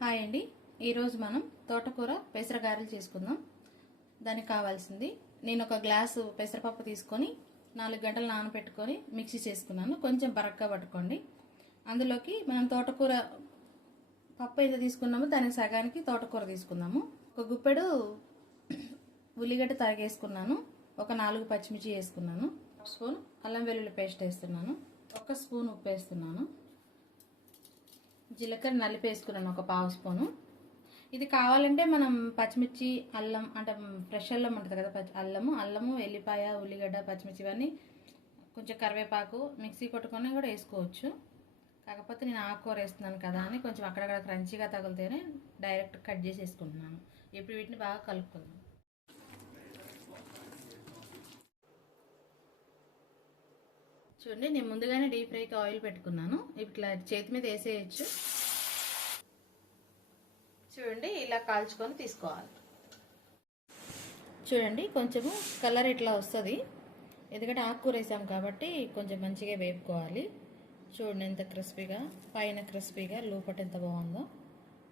Hi అండి, ఈరోజు మనం తోటకూర పెసర గారెలు చేసుకుందాం. దానికి కావాల్సింది నేను ఒక గ్లాసు పెసరపప్పు తీసుకొని 4 గంటలు నానబెట్టుకొని మిక్సీ చేసుకున్నాను. కొంచెం బరగ్గా పట్టుకోండి. అందులోకి మనం తోటకూర పప్పు అయితే తీసుకున్నామో దానికి సగానికి తోటకూర తీసుకుందాము. ఒక గుప్పెడు ఉల్లిగడ్డ తరిగేసుకున్నాను. ఒక 4 పచ్చిమిర్చి వేసుకున్నాను. 1 స్పూన్ అల్లం వెల్లుల్లి పేస్ట్ వేస్తున్నాను. 1 స్పూన్ ఉప్పు వేస్తున్నాను. జీలకర్ర నలిపి వేసుకున్నాను, ఒక 1/2 స్పూను. ఇది కావాలంటే మనం పచ్చిమిర్చి, అల్లం అంటే ఫ్రెష్ అల్లం ఉంటుంది కదా, అల్లము, ఎల్లిపాయ, ఉల్లిగడ్డ, పచ్చిమిర్చి ఇవన్నీ కొంచెం కరివేపాకు మిక్సీ కొట్టుకొని కూడా వేసుకోవచ్చు. కాకపోతే నేను ఆకుకూర వేస్తున్నాను కదా అని కొంచెం అక్కడక్కడ క్రంచీగా తగిలితేనే డైరెక్ట్ కట్ చేసి వేసుకుంటున్నాను. ఇప్పుడు వీటిని బాగా కలుపుకుందాం. చూడండి, నేను ముందుగానే డీప్ ఫ్రైకి ఆయిల్ పెట్టుకున్నాను. ఇట్లా చేతి మీద వేసేయచ్చు. చూడండి, ఇలా కాల్చుకొని తీసుకోవాలి. చూడండి, కొంచెము కలర్ ఇట్లా వస్తుంది, ఎందుకంటే ఆకుకూర వేసాం కాబట్టి కొంచెం మంచిగా వేపుకోవాలి. చూడండి ఎంత క్రిస్పీగా, పైన క్రిస్పీగా, లోపల ఎంత బాగుందో.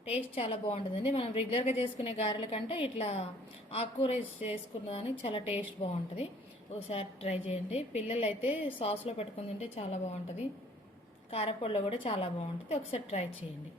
టేస్ట్ చాలా బాగుంటుందండి. మనం రెగ్యులర్గా చేసుకునే గారెల కంటే ఇట్లా ఆకుకూర చేసుకున్న దానికి చాలా టేస్ట్ బాగుంటుంది. ఒకసారి ట్రై చేయండి. పిల్లలు అయితే సాస్లో పెట్టుకుని తింటే చాలా బాగుంటుంది. కారపొడిలో కూడా చాలా బాగుంటుంది. ఒకసారి ట్రై చేయండి.